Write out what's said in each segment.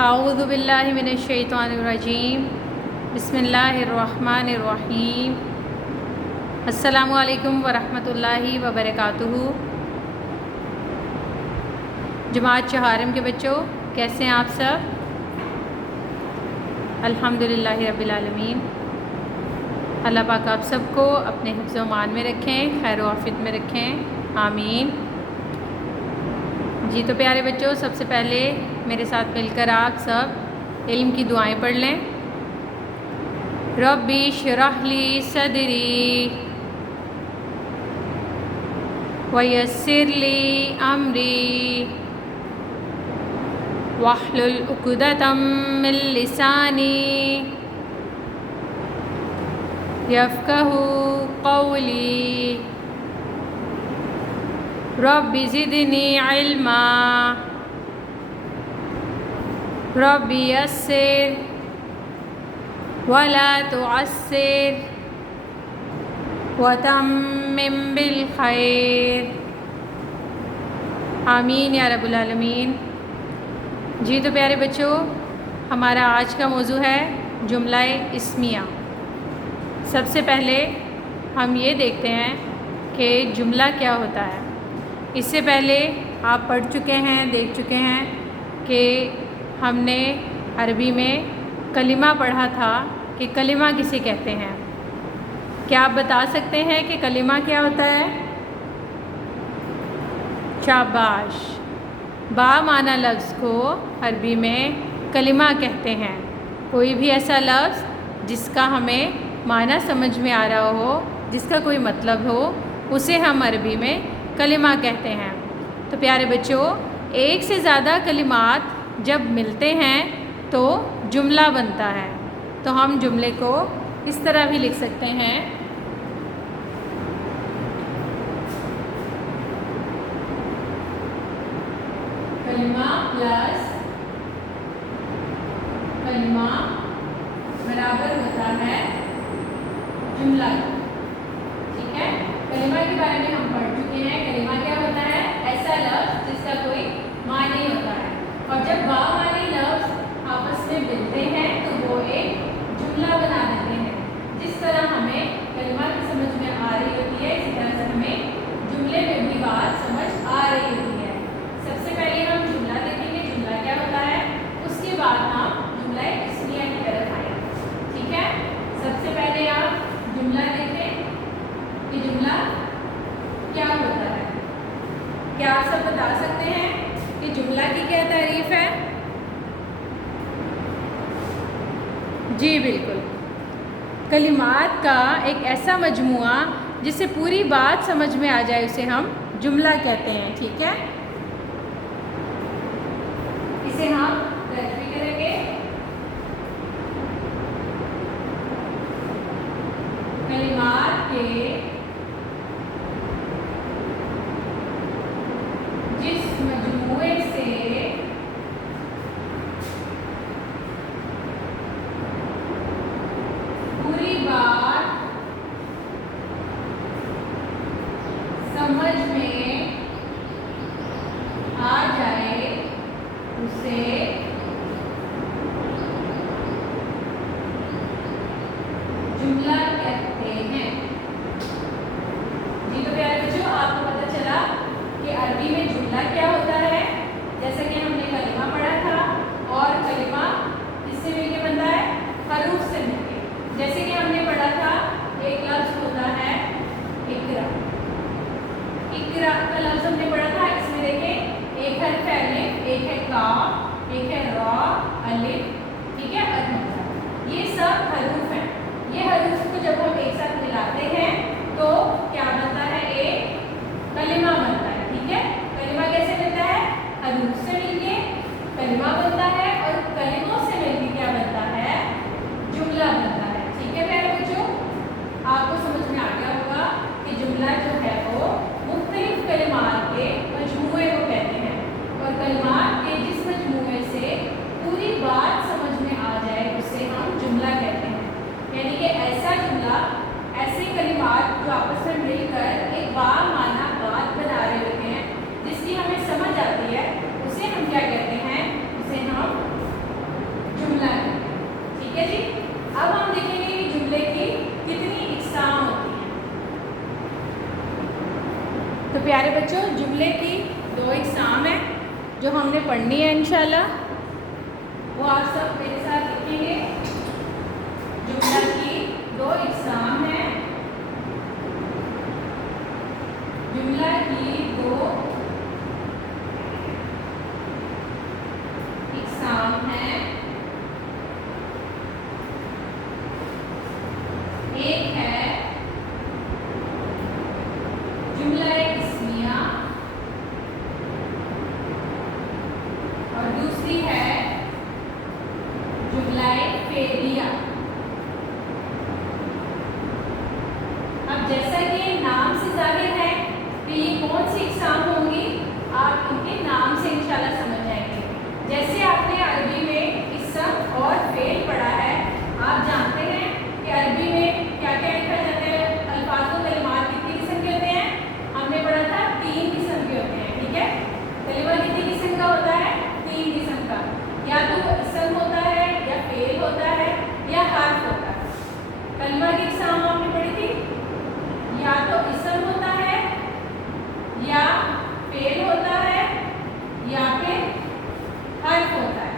اعوذ باللہ من الشیطان الرجیم بسم اللہ الرحمن الرحیم السلام علیکم ورحمۃ اللہ وبرکاتہ۔ جماعت چہارم کے بچوں، کیسے ہیں آپ سب؟ الحمدللہ رب العالمین۔ اللہ پاک آپ سب کو اپنے حفظ و امان میں رکھیں، خیر و عافیت میں رکھیں، آمین۔ جی تو پیارے بچوں، سب سے پہلے میرے ساتھ مل کر آپ سب علم کی دعائیں پڑھ لیں۔ ربی اشرح لی صدری ویسر لی امری واحلل عقدۃ من لسانی یفقہوا قولی رب زدنی علما رب یسر ولا تعسر وتمم بالخیر، آمین یا رب العالمین۔ جی تو پیارے بچوں، ہمارا آج کا موضوع ہے جملہ اسمیہ۔ سب سے پہلے ہم یہ دیکھتے ہیں کہ جملہ کیا ہوتا ہے۔ اس سے پہلے آپ پڑھ چکے ہیں، دیکھ چکے ہیں کہ ہم نے عربی میں کلمہ پڑھا تھا کہ کلمہ کسے کہتے ہیں۔ کیا آپ بتا سکتے ہیں کہ کلمہ کیا ہوتا ہے؟ شاباش، با معنی لفظ کو عربی میں کلمہ کہتے ہیں۔ کوئی بھی ایسا لفظ جس کا ہمیں معنی سمجھ میں آ رہا ہو، جس کا کوئی مطلب ہو، اسے ہم عربی میں کلمہ کہتے ہیں۔ تو پیارے بچوں، ایک سے زیادہ کلمات جب ملتے ہیں تو جملہ بنتا ہے۔ تو ہم جملے کو اس طرح بھی لکھ سکتے ہیں، کلمہ پلس کلمہ برابر ہوتا ہے جملہ۔ ٹھیک ہے، کلمہ کے بارے میں ہم پڑھ چکے ہیں۔ کلمہ کیا ہوتا ہے؟ ایسا لفظ جس کا کوئی معنی ہوتا ہے، اور جب با معنی لفظ آپس میں ملتے ہیں تو وہ ایک جملہ بنا دیتے ہیں۔ جس طرح ہمیں کلمہ کی سمجھ میں آ رہی ہوتی ہے، اسی طرح سے ہمیں جملے میں بھی بات سمجھ آ رہی ہوتی ہے۔ سب سے پہلے ہم جملہ دیکھیں گے، جملہ کیا ہوتا ہے، اس کے بعد ہم جملہ اسمیہ کی طرف آئیں گے۔ ٹھیک ہے، سب سے پہلے آپ جملہ دیکھیں کہ جملہ کیا ہوتا ہے۔ کیا آپ سب بتا سکتے ہیں کہ جملہ کی کیا تعریف ہے؟ جی بالکل، کلمات کا ایک ایسا مجموعہ جس سے پوری بات سمجھ میں آ جائے اسے ہم جملہ کہتے ہیں۔ ٹھیک ہے، اسے ہم ترجمہ کریں گے، کلمات کے جس مجموعے سے پوری بات سمجھ میں آ جائے اسے جملہ کہتے ہیں۔ جی تو پیارے بچوں، آپ کو پتہ چلا کہ عربی میں جملہ کیا ہوتا ہے۔ جیسا کہ ہم نے کلمہ پڑھا تھا، اور کلمہ کس سے مل کے بنتا ہے؟ حروف سے مل کے۔ جیسے کہ ہم نے پڑھا تھا ایک لفظ ہوتا ہے اقرا۔ اقرا کا لفظ ہم نے پڑھا تھا، اس میں دیکھیں ایک حرف ہے الف، ایک ہے کاف، ایک ہے را، الف، ٹھیک ہے، اور حمزہ۔ یہ سب حروف ہیں۔ یہ حروف کو جب ہم ایک ساتھ ملاتے ہیں تو کیا بنتا ہے؟ ایک کلمہ بنتا ہے۔ ٹھیک ہے، کلمہ کیسے بنتا ہے؟ حروف سے مل کے کلمہ بنتا ہے، اور کلموں سے مل کے کیا بنتا ہے؟ جملہ بنتا ہے۔ ٹھیک ہے پیارے بچوں، آپ کو سمجھ میں آ گیا ہوگا کہ جملہ جو ہے وہ مختلف کلمات کے مجموعے کو کہتے ہیں، اور کلمات کے جس مجموعے سے پوری بات سمجھ میں آ جائے اسے ہم جملہ کہتے ہیں۔ یعنی کہ ایسا جملہ، ایسے کلمات جو آپس میں مل کر ایک با معنی بات بنا رہے प्यारे बच्चों, जुमले की 2 इकसाम हैं जो हमने पढ़नी है इंशाल्लाह। वो आप सब मेरे साथ लिखेंगे। जुमला की 2 इकसाम हैं। जुमला की 2 इकसाम हैं। एक है जुमला इस्मिया और दूसरी है जुमला फेलिया। अब जैसा कि नाम से जाहिर है कि ये कौन सी इकसाम होंगी, आप इनके नाम से इंशाल्लाह समझ जाएंगे। जैसे आपने अरबी में इसम और फेल पढ़ा है, आप जानते हैं कि अरबी में क्या क्या लिखा जाता है, अल्फाज व कलिमात कितनी किस्म के होते हैं। हमने पढ़ा था 3 किस्म के होते हैं, ठीक है। कलिमा कितनी किस्म का होता है, 3 किस्म का, या तो इसम होता है, या फेल होता है, या हर्फ होता है। कलिमा की इकसाम आपने पढ़ी थी, या तो इसम होता है, या फेल होता है, या फिर हर्फ होता है।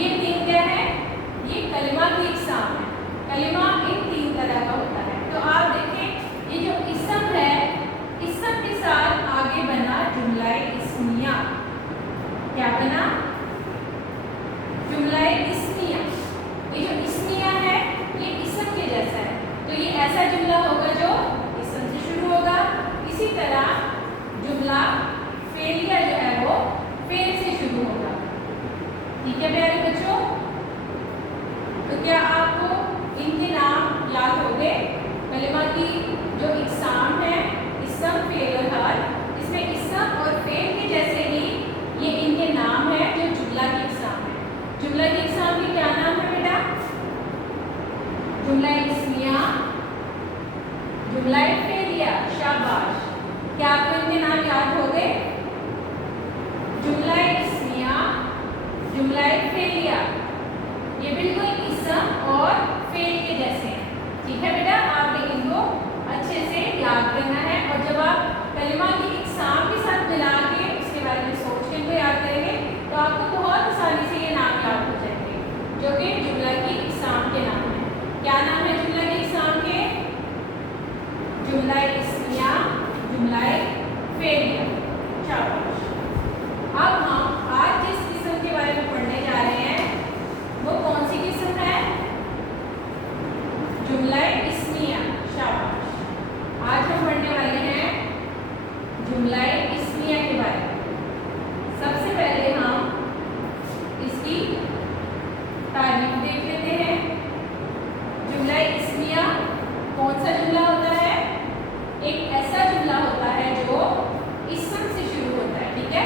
ये 3 क्या है, ये कलिमा की इकसाम है। कलिमा इन 3 तरह का होता है। तो आप देखें, ये जो इसम है, इसम के साथ आगे बना जुमला इस्मिया। क्या बना, जुमला इस्मिया। ये जो इस्मिया है ये इसम के जैसा है, तो ये ऐसा जुमला होगा जो इसम से शुरू होगा। इसी तरह जुमला फेलिया जो है वो फेल से शुरू होगा। ठीक है प्यारे बच्चों, तो क्या आपको इनके नाम याद हो गए? कलिमा की जो इकसाम है, इसम फेल और हर्फ, इसमें इसम और फेल के जैसे ही ये इनके नाम है जो जुमला की इकसाम है। जुमला की इकसाम के क्या नाम है बेटा? जुमला इस्मिया, जुमला फेलिया। शाबाश, क्या आपको इनके नाम याद हो गए? जुमला इस्मिया, जुमला फेलिया, ये बिल्कुल इसम और फेल के जैसे हैं। ठीक है बेटा, आपने इनको अच्छे से याद करना है, और जब आप कलिमा की इकसाम के साथ मिला के उसके बारे में सोच के इनको याद करेंगे तो आपको बहुत आसानी से ये नाम याद हो जाएंगे जो कि जुमला की इकसाम के नाम है। क्या नाम है जुमला की इकसाम के? जुमला इस्मिया, जुमला फेलिया। शाबाश। अब हम आज जिस किस्म के बारे में पढ़ने जा रहे हैं वो कौन सी किस्म है? जुमला इस्मिया। शाबाश। आज हम पढ़ने वाले हैं जुमला इस्मिया के बारे में। सबसे पहले हम इसकी तारीफ देख लेते हैं। जुमला इस्मिया कौन सा जुमला होता है? एक ऐसा जुमला होता है जो इसम से शुरू होता है, ठीक है,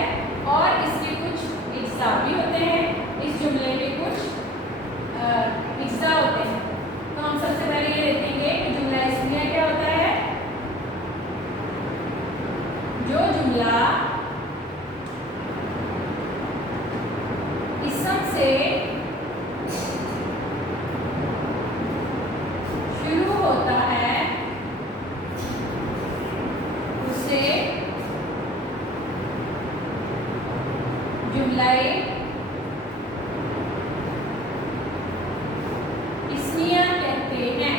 और इसके कुछ इज्जा भी होते हैं। इस जुमले के कुछ इज्जा होते हैं। तो हम सबसे पहले ये देखेंगे कि जुमला इस्मिया क्या होता है। जो जुमला इसम से शुरू होता है उसे जुमला इस्मिया कहते हैं।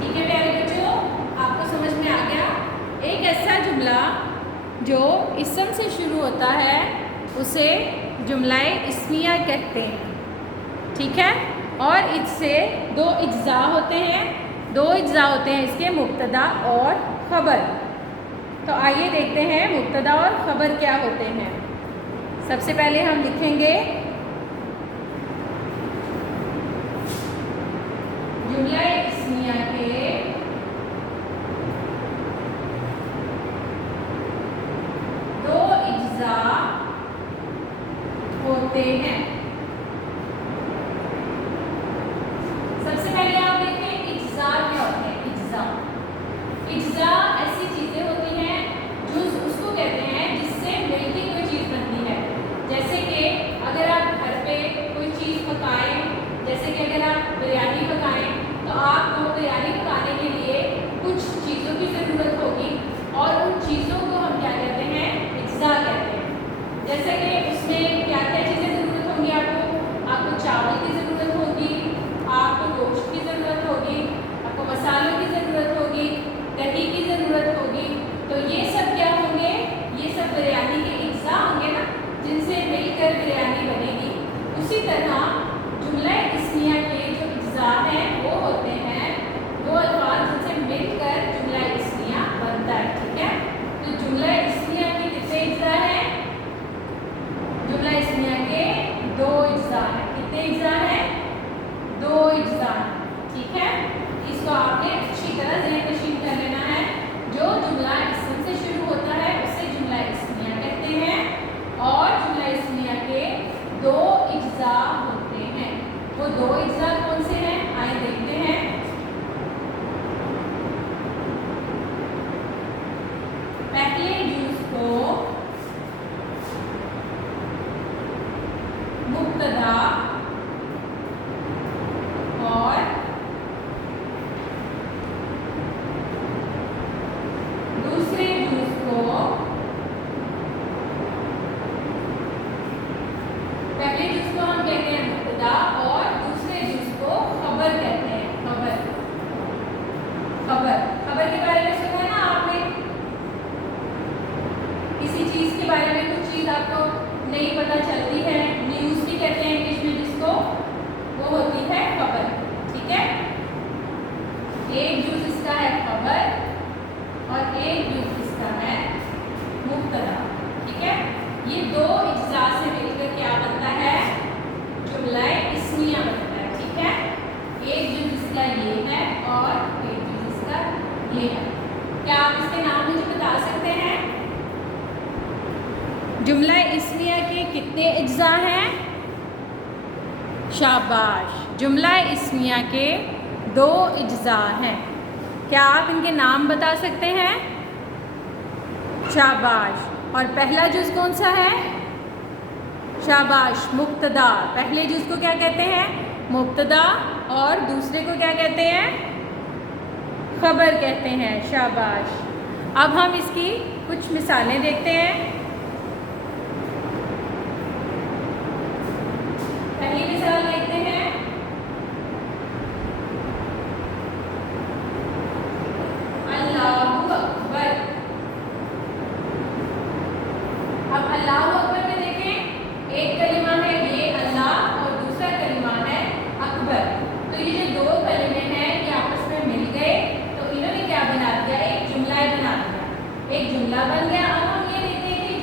ठीक है प्यारे बच्चों, आपको समझ में आ गया? एक ऐसा जुमला जो इसम से शुरू होता है उसे जुमला इस्मिया कहते हैं, ठीक है। और इससे 2 इज्जा होते हैं। 2 इज्जा होते हैं इसके, मुब्तदा और खबर। तो आइए देखते हैं मुब्तदा और खबर क्या होते हैं। सबसे पहले हम लिखेंगे जुमला इस्मिया के 2 इज्जा होते हैं। सबसे पहले आप देखें इज्जा क्या होते हैं। इज्जा ऐसी चीजें होती हैं जो उसको कहते हैं जिससे मिलकर कोई चीज बनती है। जैसे कि अगर आप घर पे कोई चीज पकाएं, जैसे कि अगर आप बिरयानी पकाएं तो आपको बिरयानी पकाने के लिए कुछ चीज़ों की ज़रूरत तरह जुमला इस्मिया के जो अज्जा हैं वो होते हैं वो अल्फाज जिनसे मिलकर जुमला इस्मिया बनता है, ठीक है। तो जुमला इस्मिया के कितने अज्जा हैं? जुमला इस्मिया के 2 अज्जा हैं। कितने अज्जा हैं? 2 अज्जा हैं, ठीक है। इसको आपने अच्छी तरह ज़हन नशीन कर लेना है। जो जुमला इस्म से शुरू होता है उसे जुमला इस्मिया कहते हैं और जुमला इस्मिया के 2 अज्जा होते हैं। वो 2 अज्जा कौन से हैं? आइए देखते हैं। पहले जुज़ को मुब्तदा और दूसरे जुज़ को पहले जुज़ को हम कहते हैं मुब्तदा और दूसरे जुज़ को खबर कहते हैं। खबर के बारे में सुना है ना आपने? किसी चीज के बारे में कुछ चीज आपको नहीं पता चलती है, न्यूज़ भी कहते हैं इंग्लिश में जिसको, वो होती है खबर, ठीक है। एक जुज़ इसका है खबर और एक जुज़ इसका है मुब्तदा, ठीक है। ये 2 अज्जा से मिलकर क्या बनता है? जुमला इस्मिया बनता है, ठीक है। एक जुज़ इसका ये है और एक जुज़ इसका ये है। क्या आप इसके नाम मुझे बता सकते हैं? जुमला इस्मिया के कितने अज्जा हैं? शाबाश, जुमला इस्मिया के 2 अज्जा हैं। क्या आप इनके नाम बता सकते हैं? शाबाश। और पहला जुज़ कौन सा है? शाबाश, मुब्तदा। पहले जुज़ को क्या कहते हैं? मुब्तदा और दूसरे को क्या कहते हैं? खबर कहते हैं। शाबाश। अब हम इसकी कुछ मिसालें देखते हैं। पहली मिसाल देखते हैं। अल्लाहु अकबर। अब अल्लाहु अकबर में देखें, एक कलिमा है ये अल्लाह और दूसरा कलिमा है अकबर। तो ये जो 2 कलिमे हैं ये आपस में मिल गए तो इन्होंने क्या बना दिया? एक जुमला बना दिया, एक जुमला बन गया। अब हम ये देखते हैं कि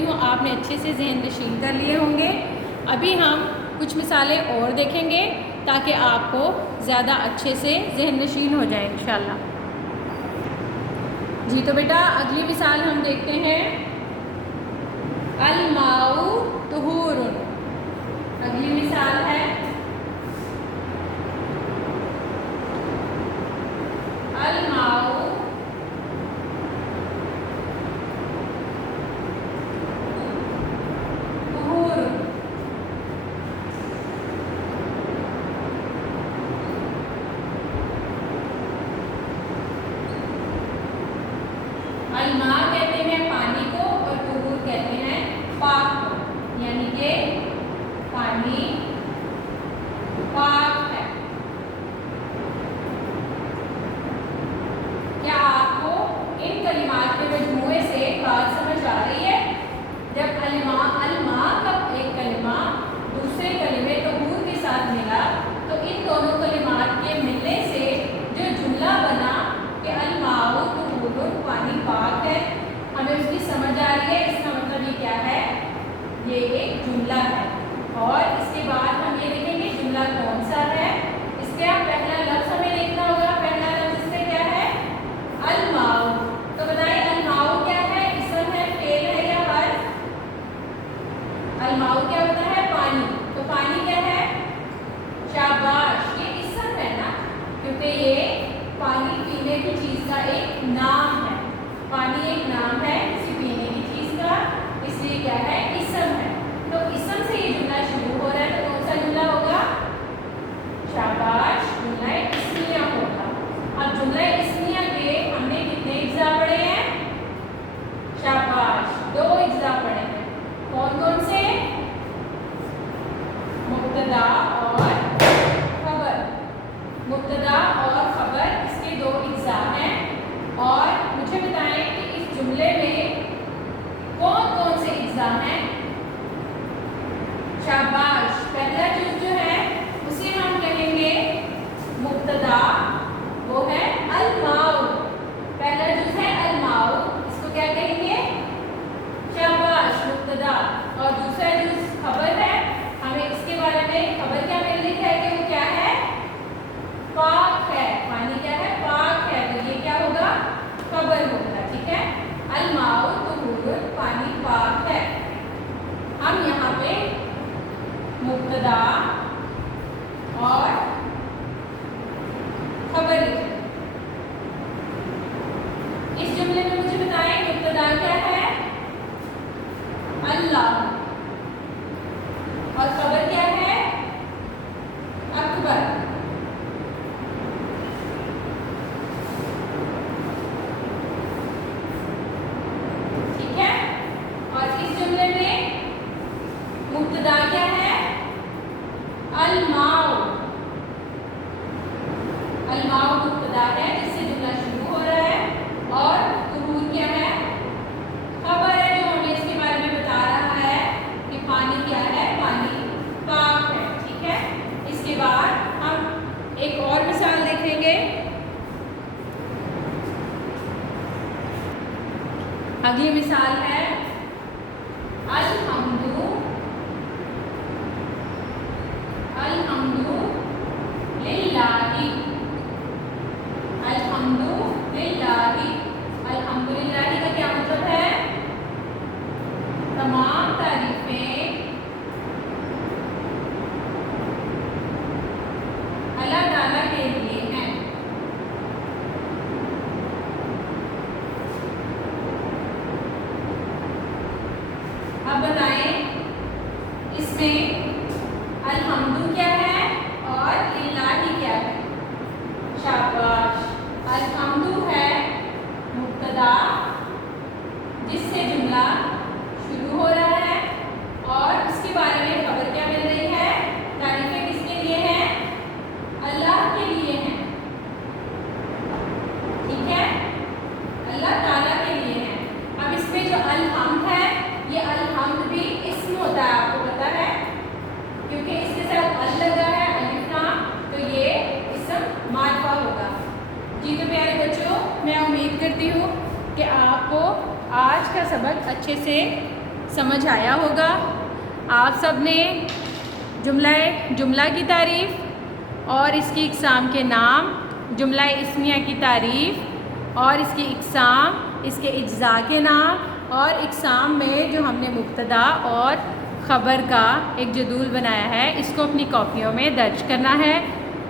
करती हूँ आप ने अच्छे से ज़हन नशीन कर लिए होंगे। अभी हम कुछ मिसालें और देखेंगे ताकि आपको ज़्यादा अच्छे से ज़हन नशीन हो जाए इंशाल्लाह। जी तो बेटा अगली मिसाल हम देखते हैं, अल-माउ तुहूरुन। अगली मिसाल है अल-माउ तुहूरुन। अल-मा कहते हैं पानी को और तुहूर कहते हैं पाक को, यानी कि पानी पाक है। क्या आपको इन कलिमात के मजमूए से बात समझ आ रही है? जब अल-मा का एक कलिमा दूसरे कलिमे तुहूर के साथ मिला तो इन दोनों कलिमात के मिलने से जो जुमला बना कि अल-माउ तुहूरुन पानी पाक है, हमें उसकी समझ आ रही है। इसका मतलब ये क्या है? ये एक जुमला है। और इसके बाद हम ये देखेंगे जुमला कौन सा है। इसका पहला लफ्ज़ हमें देखना होगा। पहला लफ्ज़ इसमें क्या है? अल-माउ। तो बताइए अल-माउ क्या है? इसम है, फेल है या हर्फ? अल-माउ क्या होता है? पानी। तो पानी क्या है? शाबाश, ये इसम है ना, क्योंकि ये पानी पीने की चीज़ का एक नाम है। पानी एक नाम है किसी पीने की चीज़ का, इसलिए क्या है? इसम है। तो इसम से ये जुमला शुरू हो रहा है, तो कौन सा जुमला होगा? शाबाश, जुमला इस्मिया होगा। अब जुमला इस्मिया के हमने कितने इज्जा पढ़े हैं? शाबाश, 2 इज्जा पढ़े हैं। कौन कौन से? मुब्तदा और खबर। मुब्तदा और खबर इसके 2 इज्जा हैं। और मुझे बताएं कि इस जुमले में कौन कौन से इज्जा हैं? शाबाश, पहला जुज जो है उसे हम कहेंगे मुब्तदा, वो है अल-माउ। पहला जुज है अल-माउ, इसको क्या कहेंगे? शाबाश, मुब्तदा। और दूसरा जुज खबर है, हमें इसके बारे में खबर क्या मिल रही है कि वो क्या है? पाक है। पानी क्या है? पाक है। तो ये क्या होगा? खबर होगा। ठीक है, अल-माउ तुहूरुन पानी पाक है। हम यहाँ पे मुब्तदा और खबर लिखें। इस जुमले में मुझे बताएं मुब्तदा क्या है? अल्लाह। और खबर क्या है? अकबर। ठीक है, और इस जुमले में मुब्तदा क्या है? अल-माउ। अल-माउ मुब्तदा है जिससे जुमला शुरू हो रहा है, और तुहूर क्या है? खबर है जो हमें इसके बारे में बता रहा है कि पानी क्या है? पानी पाक है। ठीक है, इसके बाद हम एक और मिसाल देखेंगे। अगली मिसाल है अल-हम्दु। अल-हम्दु लिल्लाहि। अल-हम्दु लिल्लाहि। अल्हम्दुलिल्लाहि का क्या मतलब है? तमाम तारीफें अल्लाह ताला के लिए हैं। अब बताएं इसमें अल-हम्दु क्या है और लिल्लाहि क्या है? शाबाश, अल-हम्दु है मुब्तदा जिससे जुमला शुरू हो रहा है, और उसके बारे में खबर क्या मिल रही है? तारीफें किसके लिए हैं? अल्लाह के लिए हैं। ठीक है, अल्लाह ताला के लिए हैं। अब इसमें जो अल-हम्द है, ये अल-हम्द भी इस्म होता है, आपको पता है, क्योंकि इसके साथ अल लगा है, अलिफ लाम, तो ये इस्म मारिफा होगा। जी तो प्यारे बच्चों, मैं उम्मीद करती हूँ कि आपको आज का सबक अच्छे से समझ आया होगा। आप सब ने जुमला की तारीफ़ और इसकी इक़साम के नाम, जुमला इस्मिया की तारीफ़ और इसकी इक़साम, इसके इज्ज़ा के नाम और इक़साम में जो हमने मुब्तदा और ख़बर का एक जदूल बनाया है, इसको अपनी कॉपियों में दर्ज करना है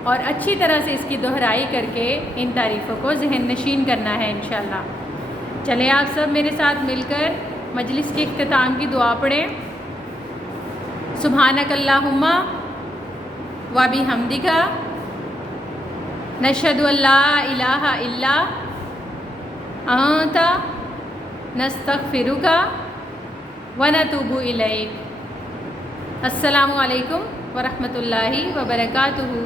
और अच्छी तरह से इसकी दोहराई करके इन तारीफ़ों को ज़हन नशीन करना है इंशाअल्लाह। चलें आप सब मेरे साथ मिलकर मजलिस के इख्तिताम की दुआ पढ़ें। सुब्हानकल्लाहुम्मा व बिहम्दिका नशहदु अल्ला इलाहा इल्ला अंता नस्तगफिरुका व नतूबु इलैक। अस्सलामु अलैकुम व रहमतुल्लाहि व बरकातुहू।